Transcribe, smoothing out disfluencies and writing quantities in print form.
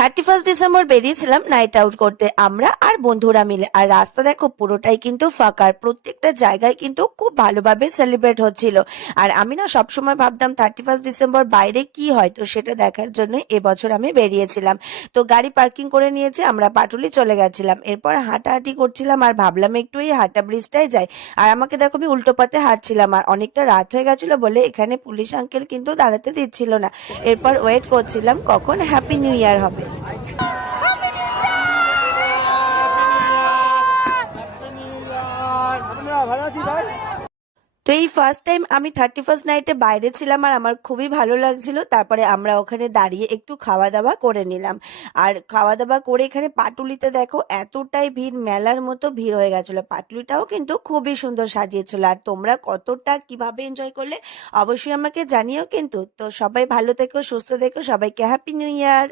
31 December বেরিয়েছিলাম night out করতে আমরা আর বন্ধুরা মিলে। আর রাস্তা দেখো পুরোটাই কিন্তু ফাঁকা, আর প্রত্যেকটা জায়গায় কিন্তু খুব ভালোভাবে সেলিব্রেট হচ্ছিল। আর আমি না সবসময় ভাবতাম 31 ডিসেম্বর বাইরে কি হয়, তো সেটা দেখার জন্য এবছর আমি বেরিয়েছিলাম। তো গাড়ি পার্কিং করে নিয়েছে, আমরা পাটুলি চলে গেছিলাম। এরপর হাঁটাহাঁটি করছিলাম আর ভাবলাম একটু এই হাঁটা ব্রিজটাই যাই। আর আমাকে দেখো আমি উল্টো পথে হাঁটছিলাম, আর অনেকটা রাত হয়ে গেছিল বলে এখানে পুলিশ আঙ্কেল কিন্তু দাঁড়াতে দিচ্ছিল না। এরপর ওয়েট করছিলাম কখন হ্যাপি নিউ ইয়ার হবে। ভালো আছি ভাই। তো এই ফার্স্ট টাইম আমি 31 নাইটে বাইরে ছিলাম, আর আমার খুবই ভালো লাগছিল। তারপরে আমরা ওখানে দাঁড়িয়ে একটু খাওয়া দাওয়া করে নিলাম। আর খাওয়া দাওয়া করে এখানে পাটুলিতে দেখো এতটাই ভিড়, মেলার মতো ভিড় হয়ে গেছিল। পাটুলিটাও কিন্তু খুবই সুন্দর সাজিয়েছিল। আর তোমরা কতটা কিভাবে এনজয় করলে অবশ্যই আমাকে জানিও কিন্তু। তো সবাই ভালো থেকো, সুস্থ থেকো, সবাইকে হ্যাপি নিউ ইয়ার।